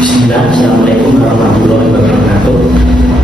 Bismillah, Assalamualaikum warahmatullahi wabarakatuh.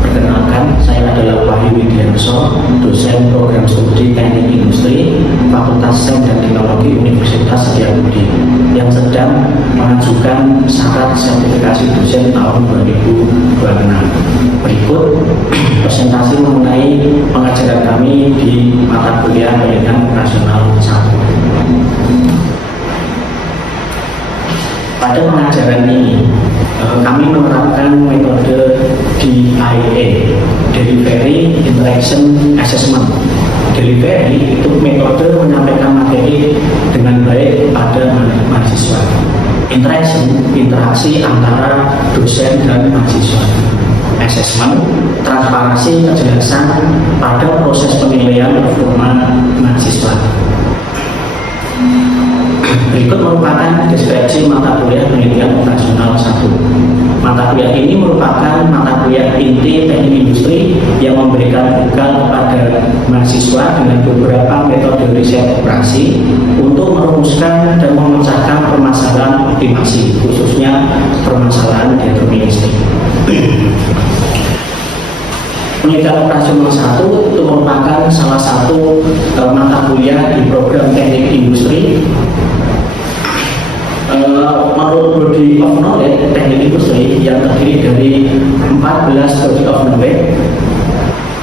Perkenalkan, saya adalah Wahyu Widianto, dosen program studi Teknik Industri, Fakultas Sains dan Teknologi Universitas Setiabudi, yang sedang mengajukan syarat sertifikasi dosen tahun 2026. Berikut presentasi mengenai pengajaran kami di mata kuliah pendidikan operasional 1. Pada pengajaran ini, kami menerapkan metode DIA, Delivery Interaction Assessment. Delivery itu metode menyampaikan materi dengan baik pada mahasiswa. Interaction, interaksi antara dosen dan mahasiswa. Assessment, transparansi kejelasan pada proses penilaian performa mahasiswa. Berikut merupakan deskripsi mata kuliah pendidikan operasional 1. Mata kuliah ini merupakan mata kuliah inti teknik industri yang memberikan bekal kepada mahasiswa dengan beberapa metode riset operasi untuk merumuskan dan memecahkan permasalahan optimasi, khususnya permasalahan deterministik. Pendidikan operasional 1 itu merupakan salah satu mata kuliah di program teknik industri. Menurut body of knowledge teknik industri yang terdiri dari 14 body of knowledge,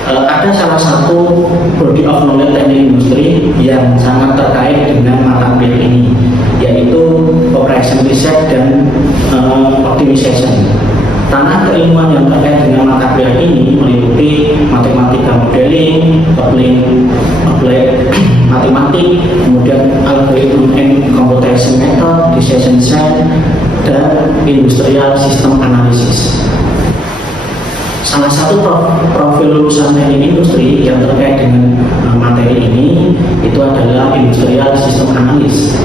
ada salah satu body of knowledge teknik industri yang sangat terkait dengan mata kuliah ini, yaitu operation research dan optimization. Tanah keilmuan yang terkait dengan mata kuliah ini meliputi matematika modeling, applied matematik, kemudian algorithm and computation method, decision science, dan industrial system analysis. Salah satu profil lulusan teknik industri yang terkait dengan materi ini itu adalah industrial system analysis,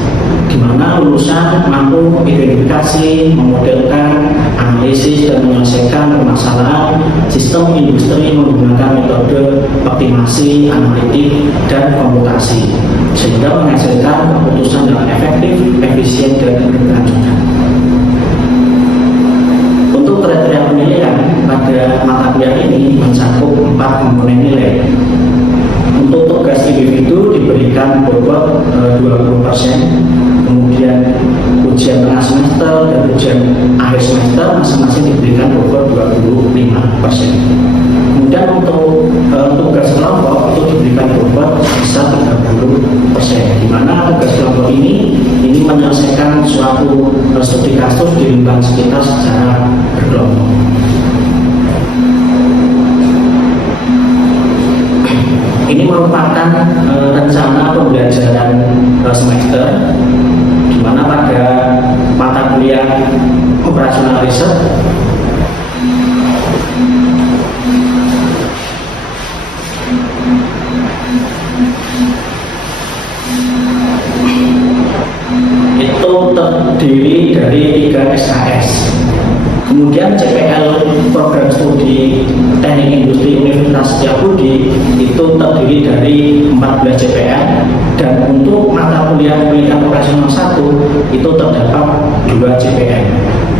di mana lulusan mampu identifikasi, memodelkan, analisis, dan menyelesaikan permasalahan sistem industri menggunakan metode optimasi, analitik, dan komputasi, sehingga menghasilkan keputusan yang efektif, efisien, dan berkelanjutan. Untuk kriteria penilaian pada mata kuliah ini mencakup 4 komponen nilai. Untuk tugas individu diberikan bobot 20%, kemudian ujian tengah semester dan ujian akhir semester masing-masing diberikan bobot 25%. Kemudian untuk tugas kelompok itu diberikan bobot sebesar 30%, di mana tugas kelompok ini menyelesaikan suatu studi kasus di lingkungan sekitar secara berkelompok. Ini merupakan rencana pembelajaran semester, di mana pada mata kuliah operasional riset itu terdiri dari 3 SKS. Kemudian CPL program studi teknik industri Universitas Setiabudi itu terdiri dari 14 CPL, dan untuk mata kuliah pendidikan operasional 1 itu terdapat 2 CPL,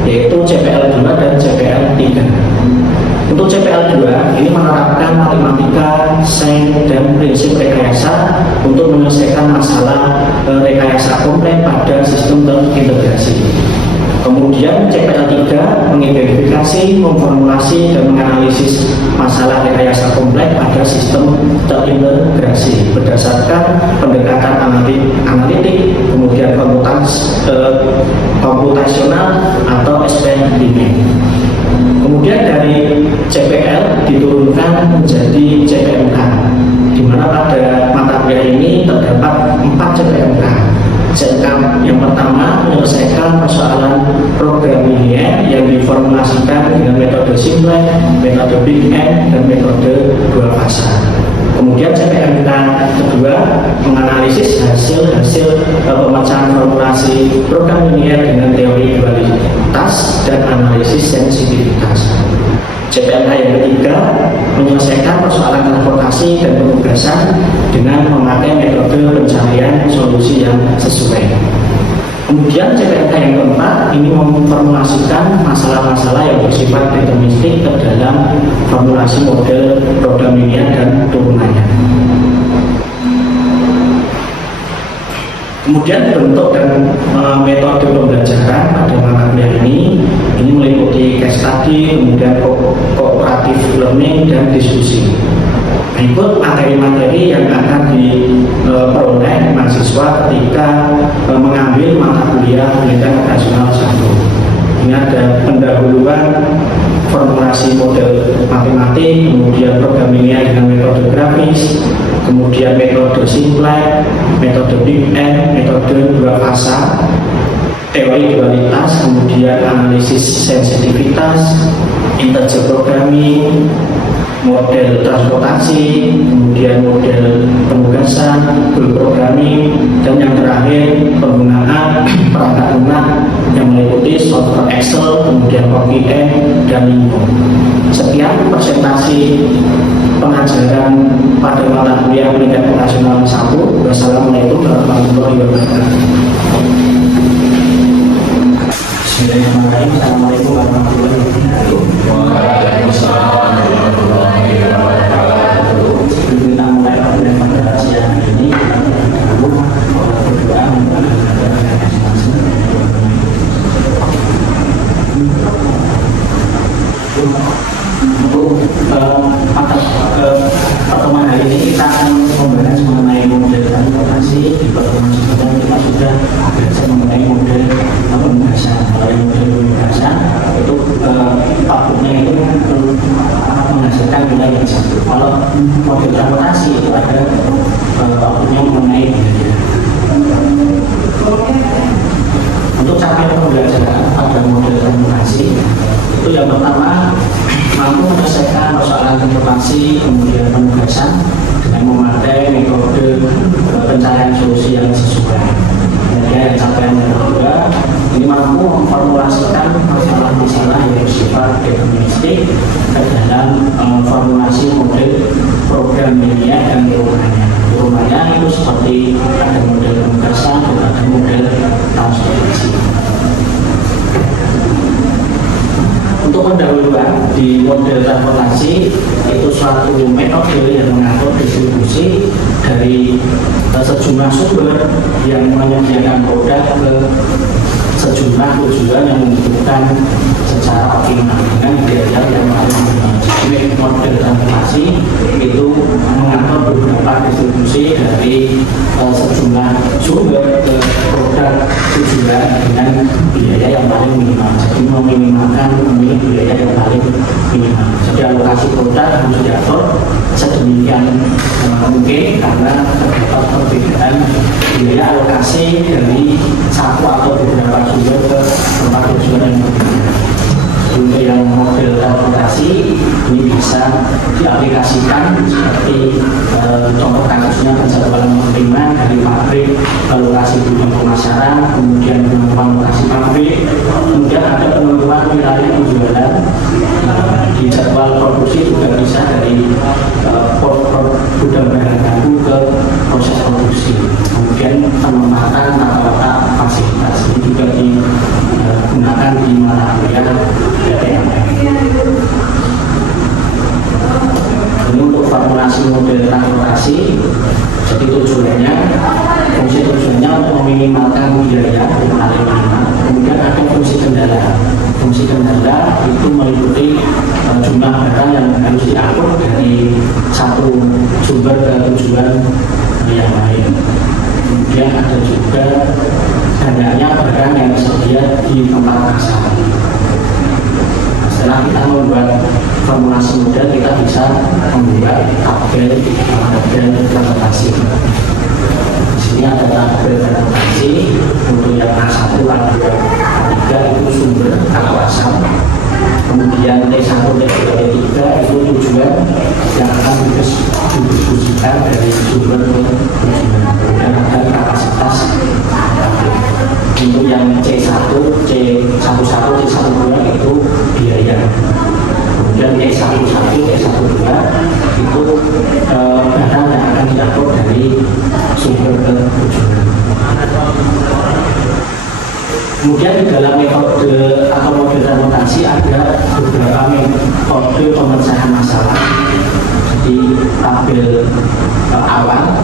yaitu CPL 2 dan CPL 3. Untuk CPL 2 ini menerapkan matematika, sains, dan prinsip rekayasa untuk menyelesaikan masalah rekayasa kompleks pada sistem terintegrasi. Kemudian CPL 3 mengidentifikasi, memformulasi, dan menganalisis masalah rekayasa kompleks pada sistem terintegrasi berdasarkan pendekatan analitik, kemudian komputasional atau eksperimen. Kemudian dari CPL diturunkan menjadi CPMK, di mana pada mata kuliah ini terdapat 4 CPMK. Yang pertama, menyelesaikan persoalan program linear yang diformulasikan dengan metode simplex, metode big N, dan metode 2 fasa. Kemudian CPMK kedua, menganalisis hasil pemecahan formulasi program linear dengan teori dualitas dan analisis sensitivitas. CPMK yang ketiga, menyelesaikan persoalan transportasi dan penugasan dengan memakai metode pencarian solusi yang sesuai. Kemudian CPNK yang keempat ini memformulasikan masalah-masalah yang bersifat deterministik ke dalam formulasi model program linear dan turunannya. Kemudian bentuk dan metode pembelajaran pada mata kuliah ini meliputi case study, kemudian cooperative learning dan diskusi. Berikut materi-materi yang akan diperoleh mahasiswa ketika mengambil mata kuliah pendidikan operasional 1. Ini ada pendahuluan formulasi model matematik, kemudian program linear dengan metode grafis, kemudian metode simplex, metode big N, metode dua fasa, teori dualitas, kemudian analisis sensitivitas, integer programming, model transportasi, kemudian model penugasan, goal programming, dan yang terakhir penggunaan perangkat lunak yang meliputi software Excel, kemudian OPM, dan Linux. Sekian presentasi pengajaran pada mata kuliah pendidikan operasional 1. Wassalamualaikum warahmatullahi wabarakatuh. Bismillahirrahmanirrahim. Assalamualaikum warahmatullahi wabarakatuh. Waalaikumsalam warahmatullahi wabarakatuh. Sebelum kita mulai pengajian ini, kita dahulu berdoa untuk pertemuan hari ini kita akan membahas mengenai model transportasi. Di pertemuan sebelumnya kita sudah belajar mengenai model penugasan. Kalau model penugasan itu outputnya itu menghasilkan nilai yang satu. Kalau model transportasi itu ada outputnya mengenai biaya. Untuk capaian pembelajaran pada model transportasi itu yang pertama mampu menyelesaikan persoalan transportasi, kemudian penugasan dengan memakai metode pencarian solusi yang sesuai. Kemudian capaian yang kedua ini mampu memformulasikan masalah-masalah yang bersifat deterministik ke dalam formulasi model program linear dan turunannya. Turunannya itu seperti ada model penugasan dan ada model transportasi. Untuk pendahuluan di model transportasi itu suatu metode yang mengatur distribusi dari sejumlah sumber yang menyediakan produk ke sejumlah tujuan yang membutuhkan secara optimal dengan biaya yang paling minimal. Jadi model transportasi itu mengatur beberapa distribusi dari sejumlah sumber ke produk tujuan dengan biaya yang paling minimal. Jadi meminimalkan biaya yang paling minimal. Jadi alokasi produk harus diatur sedemikian mungkin karena terdapat perbedaan biaya alokasi dari satu atau beberapa sumber ke tempat tujuan yang berbeda. Untuk yang model transportasi ini bisa diaplikasikan seperti contoh kasusnya penjadwalan pengiriman dari pabrik ke lokasi tujuan pemasaran, kemudian penentuan lokasi pabrik, kemudian ada penentuan wilayah penjualan. Di jadwal produksi juga bisa dari gudang barang baru ke proses produksi, kemudian penempatan tata-tata fasilitas ini juga digunakan di mata kuliah PTM. Ini untuk formulasi model transportasi. Jadi fungsi tujuannya untuk meminimalkan biaya yang paling minimal. Kemudian ada fungsi kendala. Fungsi kendala itu meliputi jumlah barang yang harus diangkut dari satu sumber ke tujuan yang lain. Kemudian ada juga banyaknya barang yang tersedia di tempat asal. Setelah kita membuat formulasi model, kita bisa membuat tabel transportasi. Di sini ada tabel transportasi untuk yang A1, A2, A3 itu sumber atau asal. Kemudian T1, T2, T3 itu tujuan yang akan didistribusikan dari sumber ke tujuan. Kemudian ada kapasitas untuk yang C1, C11, C12 itu biaya. Kemudian E11, E12 itu barang yang akan diangkut dari sumber ke tujuan. Kemudian di dalam metode atau model transportasi ada beberapa metode pemecahan masalah. Jadi tabel awal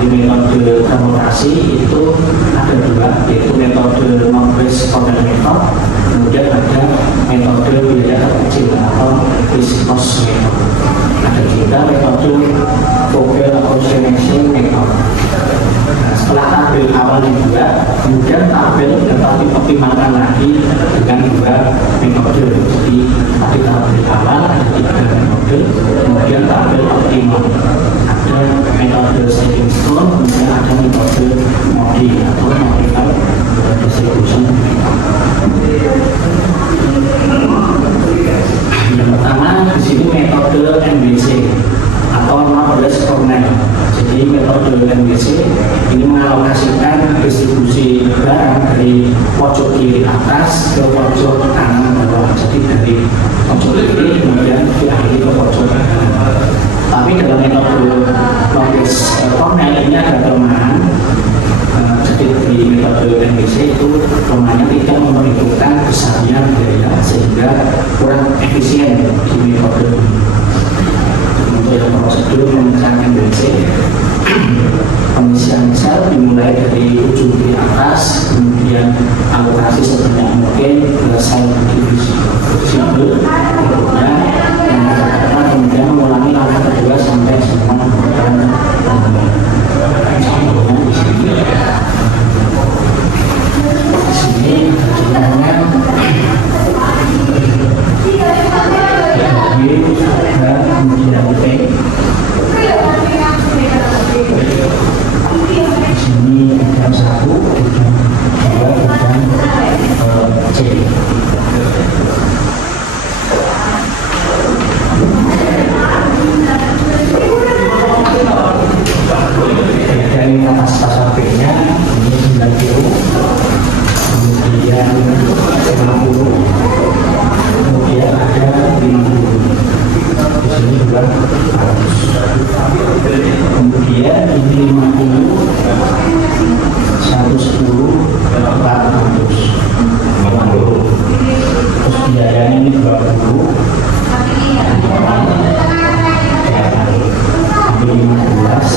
dari metode transportasi itu ada dua, yaitu metode non-base corner method, kemudian ada metode biaya terkecil atau risk cost method. Ada juga metode Vogel atau selection method. Nah, setelah tabel awal dibuat, kemudian tabel dapat dioptimalkan lagi dengan dua metode. Jadi tadi tabel awal ada tiga metode, kemudian tabel optimal ada metode stepping stone, kemudian ada metode MODI atau modified distribution method. Yang pertama di sini metode MBC atau Knowledge Corner. Jadi metode MBC ini mengalokasikan distribusi barang dari pojok kiri atas ke pojok kanan bawah. Jadi dari pojok kiri kemudian diakhiri ke pojok kanan. Tapi dalam metode Knowledge Corner ini ada kelemahan. Jadi di metode MBC itu kelemahannya tidak memperhitungkan besarnya biaya sehingga kurang efisien di metode ini. Untuk yang prosedur pemecahkan MBC, pengisian sel dimulai dari ujung kiri atas, kemudian alokasi sebanyak mungkin ke sel divisi simpel, kemudian mengulangi langkah kedua sampai semua di sini contohnya dan kemudian T. Di sini jam 1, jam 2, dan C. Dari kapasitas HP-nya ini 9 kilo, kemudian 50, kemudian ada 50. Di sini juga 100. Kemudian ini 50, 110, 400. Terus biayanya ini 20, ini 15,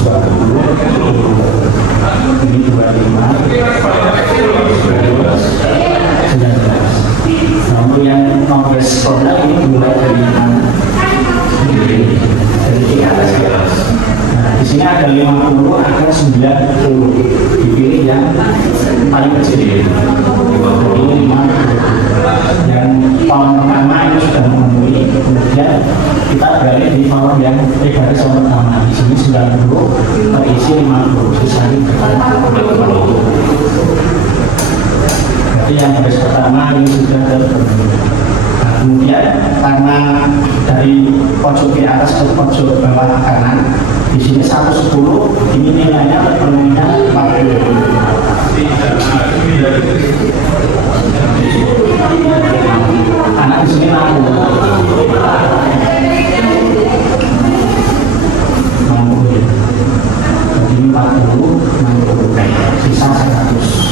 20, ini 25, 19. Namun yang non-base corner ini mulai dari mana? Dari atas ke atas. Nah, di sini ada 50, ada 90. Dipilih yang paling kecil. Ini 50. Yang kolom pertama itu sudah memenuhi. Kemudian kita beralih di kolom yang baris yang pertama. Di sini 90 terisi 50. Sisanya 50. Jadi yang baris pertama ini sudah terpenuhi. Nah, kemudian karena dari pojok di atas ke pojok bawah kanan, di sini 110, ini nilainya terpenuhinya 40. Karena di sini 60. Jadi 40, 60, sisa 100.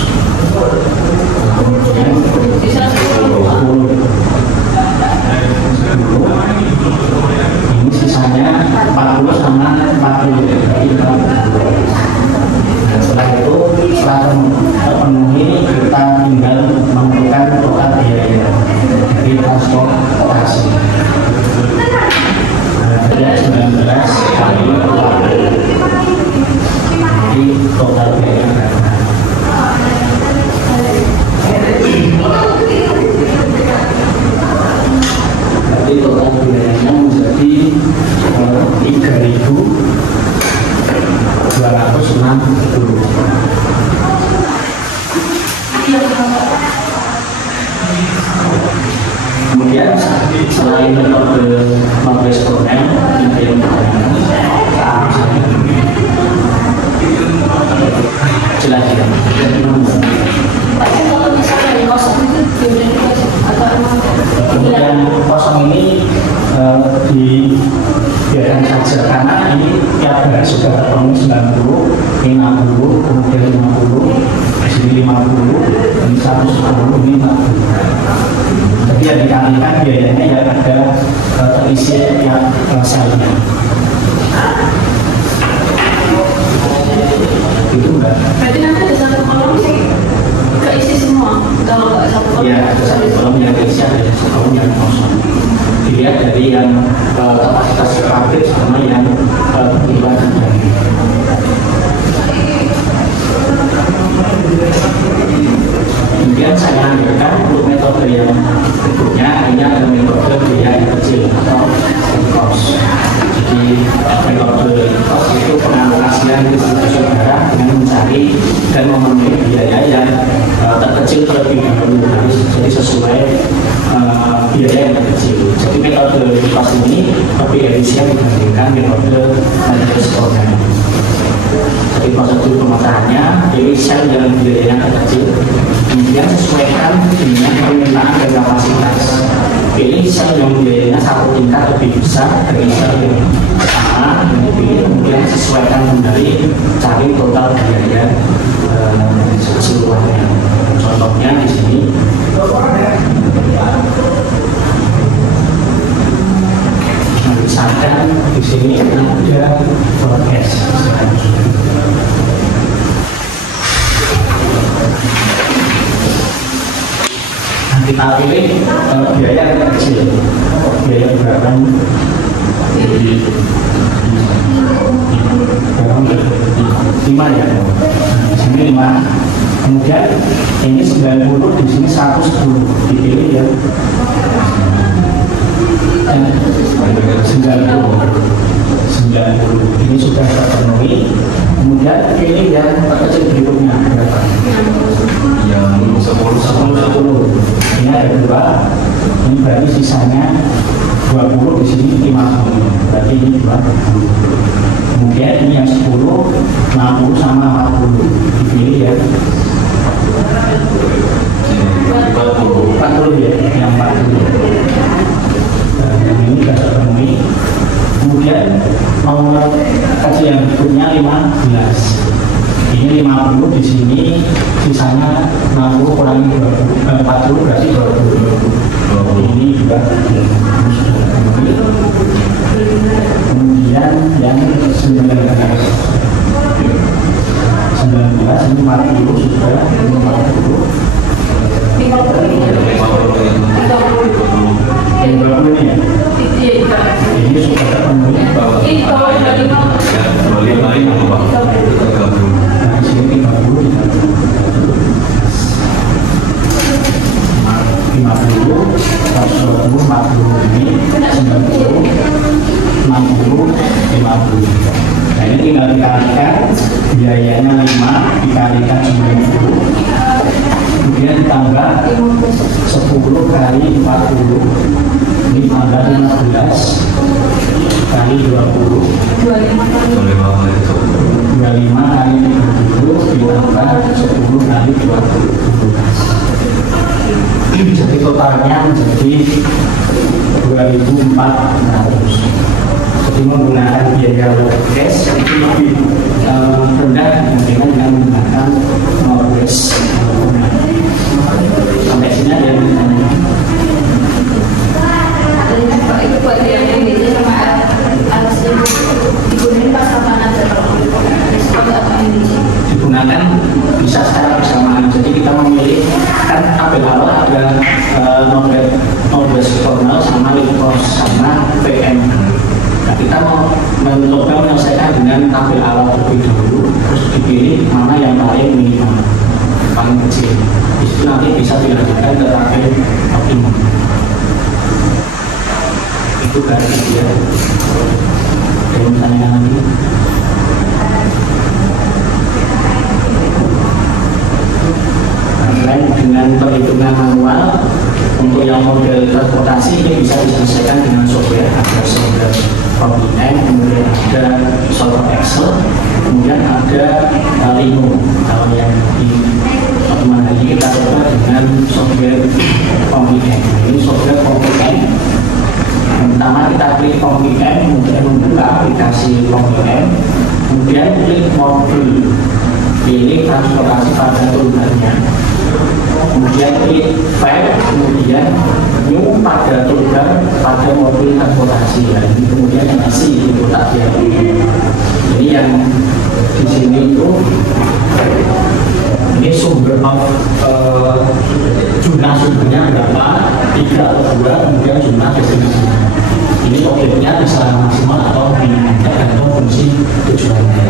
Ini sisanya 40 sama 40. Dan setelah itu, setelah terpenuhi, kita tinggal menentukan total biaya dari transportasi. Ada 19 kali 40. Jadi total biaya berapa? Jadi total biayanya menjadi 3.260. Kemudian selain metode non-base program yang jelaskan. Kemudian kosong ini dibiarkan saja karena ini tiap hari sudah terpenuhi 90, 50, kemudian 50, di sini 50, ini 110, ini 40. Jadi yang dikalikan biayanya ya ada terisi yang selnya. Itu enggak? Berarti nanti ada satu kolom sih keisi semua. Kalau nggak satu kolom, Ya, ada satu kolom yang keisi, ada satu kolom yang kosong. Dilihat dari yang kapasitas pabrik sama yang kebutuhan terjadi. Kemudian saya lanjutkan untuk metode yang berikutnya, ini adalah metode biaya yang kecil atau cost. Jadi metode cost itu pengalokasian distribusi barang dengan mencari dan memenuhi biaya yang terkecil terlebih dahulu, jadi sesuai biaya yang terkecil. Jadi metode cost ini lebih efisien dibandingkan metode analysis program. Jadi prosedur pemetaannya, pilih sel yang biayanya terkecil, kemudian sesuaikan dengan permintaan dan kapasitas. Pilih sel yang biayanya satu tingkat lebih besar dari sel yang sama yang dipilih, kemudian sesuaikan kembali, cari total biaya keseluruhannya. Contohnya di sini. Misalkan di sini ada forecast. Nah, kita pilih biaya yang kecil, biaya berapa? Lima ya. Di sini 5. Kemudian ini 90, di sini 110. Dipilih ya. 90 ini sudah terpenuhi. Kemudian pilih yang terkecil berikutnya berapa? Yang 10. Ini ada 2. Ini berarti sisanya 20, di sini 50. Berarti ini 20. Kemudian ini yang 10, 60 sama 40. Dipilih ya. 40 ya, yang 40. Ini sudah terpenuhi. Kemudian nomor kecil yang berikutnya 15. Ini 50, di sini sisanya 60 kurangi 40 berarti 20. Ini juga terpenuhi. Kemudian yang 19 ini 40 sudah, ini 40. 50 ini ya? Ini sudah terpenuhi. Nah, di sini 50, 120, 40 ini 90, 60, 50. Nah, ini tinggal dikalikan, biayanya 5 dikalikan 90, kemudian ditambah 10 kali 40, ini tambah 15 kali 20, 25 kali 30 ditambah 10 kali 20. Jadi totalnya menjadi 2.400. Jadi menggunakan biaya cash itu lebih rendah dibandingkan dengan menggunakan cash. Sampai sini ada yang bertanya. Itu buat yang ini sama alas digunakan pas kapan aja kalau digunakan bisa secara bersamaan. Jadi kita memilih kan tabel awal ada nodes kernel sama libros sama VM. Nah, kita mau mencoba menyelesaikan dengan tabel awal terlebih dahulu, terus dipilih mana yang paling minimal, paling kecil. Itu nanti bisa dilanjutkan ke tabel optimum. Itu kan dia. Ada pertanyaan lagi? Dengan perhitungan manual untuk yang model transportasi ini bisa diselesaikan dengan software, ada software PowerPoint, kemudian ada software Excel, kemudian ada Lino. Kalau yang di pertemuan hari ini kita coba dengan software PowerPoint. Ini software PowerPoint. Pertama kita klik PowerPoint, kemudian membuka aplikasi PowerPoint, kemudian klik modul, pilih transportasi pada turun sebenarnya. Kemudian file, kemudian new pada program pada mobil transportasi, ya. Ini kemudian yang isi di kotak dia. Ini yang di sini itu ini sumber jumlah sumbernya berapa, 3 atau 2, kemudian jumlah destinasinya. Ini objeknya bisa maksimal atau minimal tergantung fungsi tujuannya.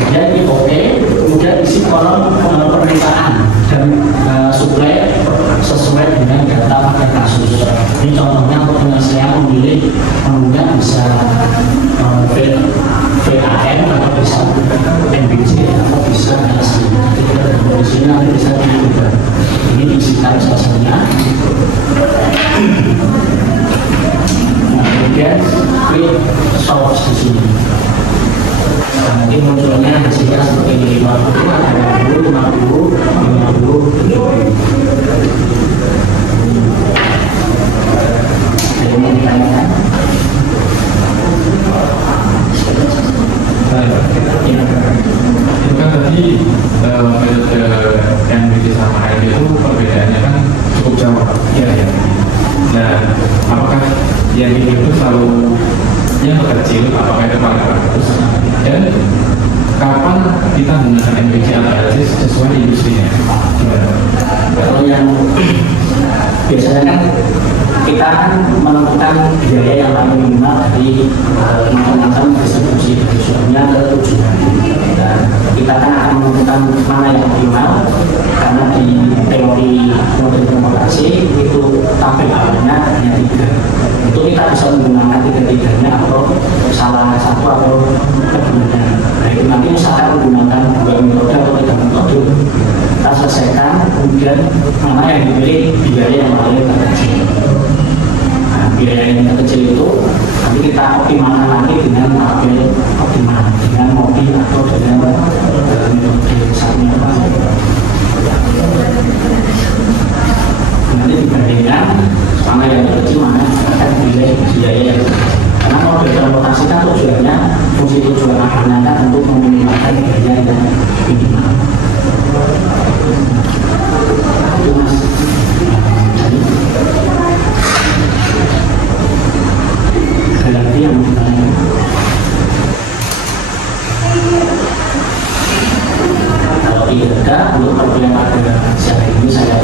Kemudian ini oke, kemudian isi kolom permintaan dan suplai sesuai dengan data pakai kasus. Ini contohnya untuk penyelesaian memilih kemudian bisa VAM atau bisa MBC atau bisa LSI. Di sini nanti bisa diubah. Ini diisikan selesainya. Nah, kemudian klik source di sini. Nah, nanti munculnya hasilnya seperti ini 50, 50, 50, 50. Jadi mau ditanyakan? Itu kan tadi metode MBT sama ARB itu perbedaannya kan cukup jauh. Ya. Nah, apakah yang ini itu selalu yang kecil, apakah itu paling bagus? Dan kapan kita menggunakan MBC atau ARB sesuai industrinya? Kalau yang biasanya kan kita kan menentukan biaya yang paling minimal dari macam-macam distribusi tujuannya ke tujuan. Dan kita kan akan menentukan mana yang optimal karena di teori model transportasi itu tampil awalnya hanya 3. Itu kita bisa menggunakan 3-3-nya atau salah satu atau keduanya. Nah itu nanti misalkan menggunakan 2 metode atau 3 metode, kita selesaikan kemudian mana yang dipilih biaya yang paling terkecil. Nah, biaya yang terkecil itu nanti kita optimalkan lagi dengan tabel optimal dengan mobil atau dengan metode satunya. Nanti dibandingkan mana yang terkecil mana akan dipilih biaya yang karena mobil transportasi kan tujuannya fungsi tujuan akhirnya kan untuk meminimalkan biaya yang minimal. Itu mas. Ada lagi yang mau ditanya? Kalau tidak ada, untuk problem yang ada siang ini saya